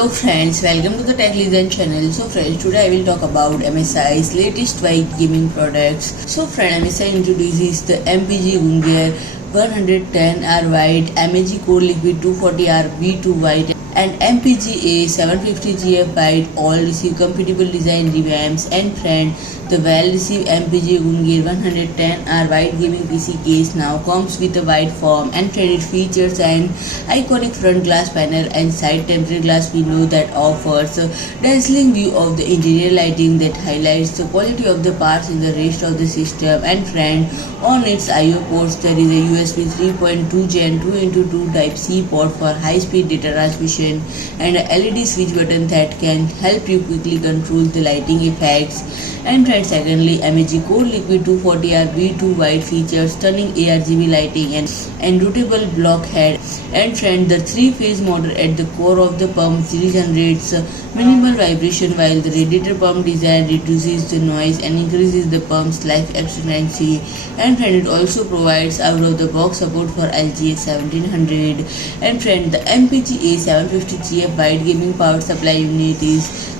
Hello friends, welcome to the Tech Legend channel. So friends, today I will talk about MSI's latest white gaming products. So friend, MSI introduces the MPG GUNGNIR 110R white, MPG CORELIQUID 240R V2 white and MPG A750GF white all receive compatible design revamps. And friend, the well-received MPG GUNGNIR 110R white gaming PC case now comes with a white form, and friend, it features an iconic front glass panel and side tempered glass window that offers a dazzling view of the interior lighting that highlights the quality of the parts in the rest of the system. And friend, on its I/O ports there is a USB 3.2 Gen 2x2 Type-C port for high-speed data transmission and a LED switch button that can help you quickly control the lighting effects. And friend, secondly, MPG CORELIQUID 240R V2 white features stunning ARGB lighting and routable block head. And friend, the three-phase motor at the core of the pump generates minimal vibration, while the radiator pump design reduces the noise and increases the pump's life expectancy. And friend, it also provides out-of-the-box support for LGA 1700. And friend, the MPG A750GF white gaming power supply unit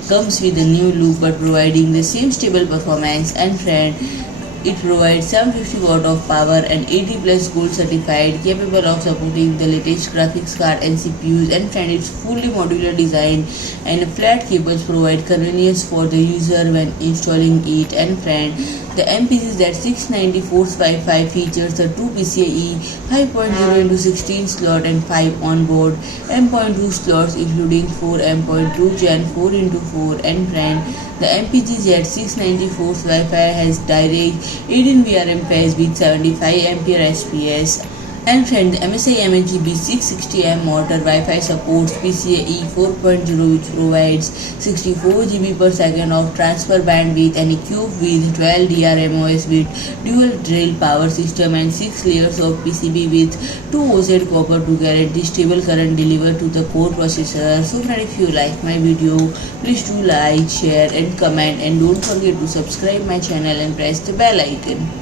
comes with a new look but providing the same stable performance. And friend, it provides 750 watt of power and 80 plus gold certified, capable of supporting the latest graphics card and CPUs. And friend, its fully modular design and flat cables provide convenience for the user when installing it. And friend, the MPG Z690 features a 2 PCIe 5.0x16 slot and 5 onboard M.2 slots, including 4 M.2 Gen 4x4. And friend, the MPG Z690 has direct 18 VRM with 75 ampere SPS. And friend, the MSI B660M motor Wi-Fi supports PCIe 4.0, which provides 64 GB per second of transfer bandwidth and equipped with 12 DRMOS with dual rail power system and 6 layers of PCB with 2 OZ copper to guarantee stable current delivered to the core processor. So friend, if you like my video, please do like, share and comment, and don't forget to subscribe my channel and press the bell icon.